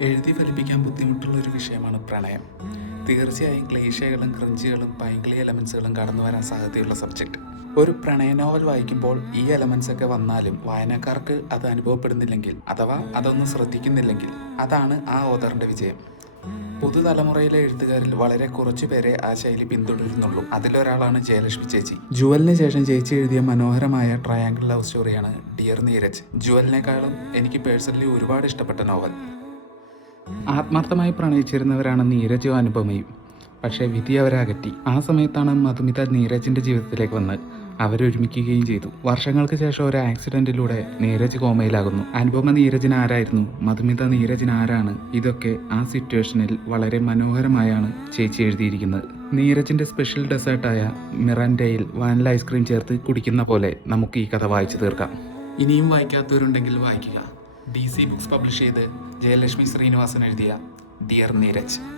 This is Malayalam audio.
എഴുതി ഫലിപ്പിക്കാൻ ബുദ്ധിമുട്ടുള്ള ഒരു വിഷയമാണ് പ്രണയം. തീർച്ചയായും ക്ലീശകളും ക്രിഞ്ചുകളും പൈങ്കിളി എലമെൻസുകളും കടന്നു വരാൻ സാധ്യതയുള്ള സബ്ജക്റ്റ്. ഒരു പ്രണയ നോവൽ വായിക്കുമ്പോൾ ഈ എലമെൻസ് ഒക്കെ വന്നാലും വായനക്കാർക്ക് അത് അനുഭവപ്പെടുന്നില്ലെങ്കിൽ അഥവാ അതൊന്നും ശ്രദ്ധിക്കുന്നില്ലെങ്കിൽ അതാണ് ആ ഓഥറിന്റെ വിജയം. പുതുതലമുറയിലെ എഴുത്തുകാരിൽ വളരെ കുറച്ചു പേരെ ആ ശൈലി പിന്തുടരുന്നുള്ളൂ. അതിലൊരാളാണ് ജയലക്ഷ്മി ചേച്ചി. ജുവലിന് ശേഷം ചേച്ചി എഴുതിയ മനോഹരമായ ട്രയാങ്കിൾ ലവ് സ്റ്റോറിയാണ് ഡിയർ നീരജ്. ജുവലിനേക്കാളും എനിക്ക് പേഴ്സണലി ഒരുപാട് ഇഷ്ടപ്പെട്ട നോവൽ. ആത്മാർത്ഥമായി പ്രണയിച്ചിരുന്നവരാണ് നീരജും അനുപമയും. പക്ഷേ വിധി അവരെ അകറ്റി. ആ സമയത്താണ് മധുമിത നീരജിന്റെ ജീവിതത്തിലേക്ക് വന്ന് അവരൊരുമിക്കുകയും ചെയ്തു. വർഷങ്ങൾക്ക് ശേഷം ഒരു ആക്സിഡന്റിലൂടെ നീരജ് കോമയിലാകുന്നു. അനുപമ നീരജിന് ആരായിരുന്നു, മധുമിത നീരജിന് ആരാണ്, ഇതൊക്കെ ആ സിറ്റുവേഷനിൽ വളരെ മനോഹരമായാണ് ചേച്ചി എഴുതിയിരിക്കുന്നത്. നീരജിന്റെ സ്പെഷ്യൽ ഡെസേർട്ടായ മിറാൻഡയിൽ വാനില ഐസ്ക്രീം ചേർത്ത് കുടിക്കുന്ന പോലെ നമുക്ക് ഈ കഥ വായിച്ചു തീർക്കാം. ഇനിയും വായിക്കാത്തവരുണ്ടെങ്കിൽ വായിക്കുക. DC ബുക്സ് പബ്ലിഷ് ചെയ്ത് ജയലക്ഷ്മി ശ്രീനിവാസൻ എഴുതിയ ഡിയർ നീരജ്.